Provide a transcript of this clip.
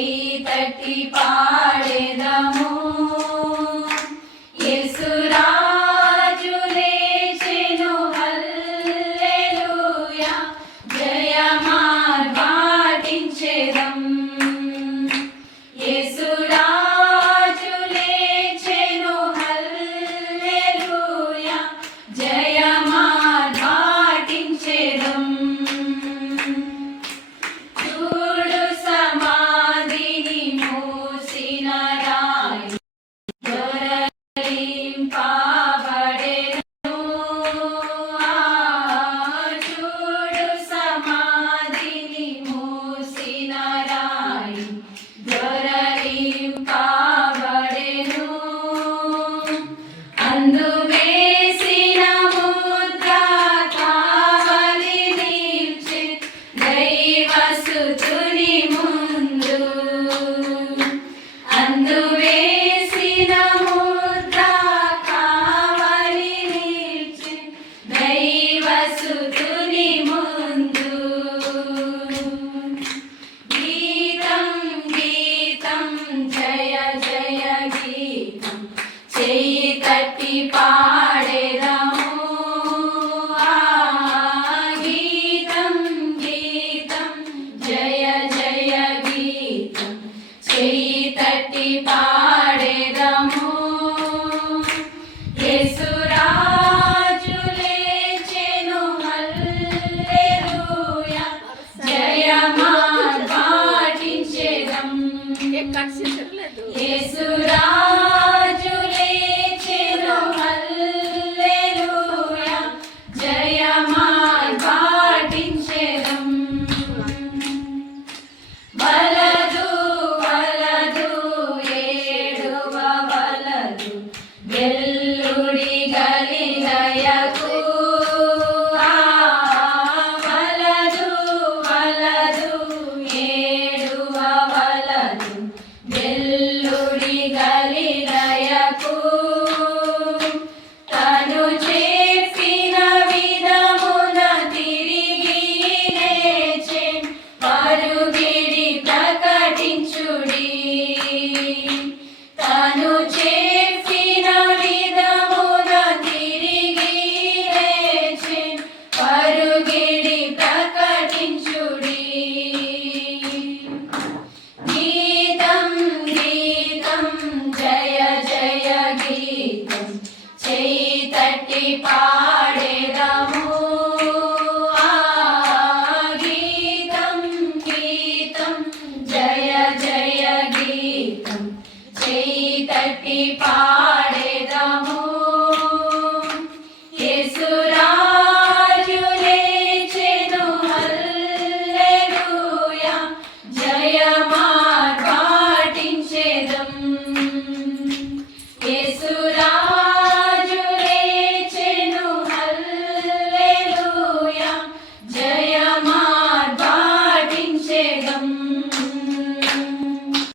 చెయ్యి తట్టి పాడేదము యేసురాజు లేచెను హల్లెలూయా జయమార్భాటించెదం యేసురాజు లేచెను హల్లెలూయా జయమార్భాటించెదం చూడు సమాధిని మూసిన రాయి దొరలింపబడెను చూడు సమాధిని మూసిన రాయి దొరలింపబడెను అందు వేసిన ముద్ర కావలి నిలిచె దైవసుతుని ముందు అందు వేసిన ముద్ర కావలి నిలిచె దైవసుతుని ముందు గీతం గీతం జయ జయ గీతం చెయ్యి తట్టి పాడేదము గీతం గీతం జయ జయ గీతం చెయ్యి తట్టి పాడేదము యేసురాజు లేచెను హల్లెలూయా జయమార్భాటించెదం యేసురాజు లేచెను హల్లెలూయా జయమార్భాటించెదం వలదు వలదు ఏడువ వలదు వెల్లుడి గలిలయకు వలదు వలదు ఏడువ వలదు వెల్లుడి గలిలయకు తను చెప్పిన విధమున తిరిగి లేచె పరుగిడి ప్రకటించుడి తను చెప్పిన విధమున తిరిగి లేచె పరుగిడి ప్రకటించుడి గీతం గీతం జయ జయ గీతం చెయ్యి తట్టి పాడేదము గీతం గీతం జయ జయ గీతం చెయ్యి తట్టి పాడేదము యేసురాజు లేచెను హల్లెలూయా జయమార్భాటించెదం యేసు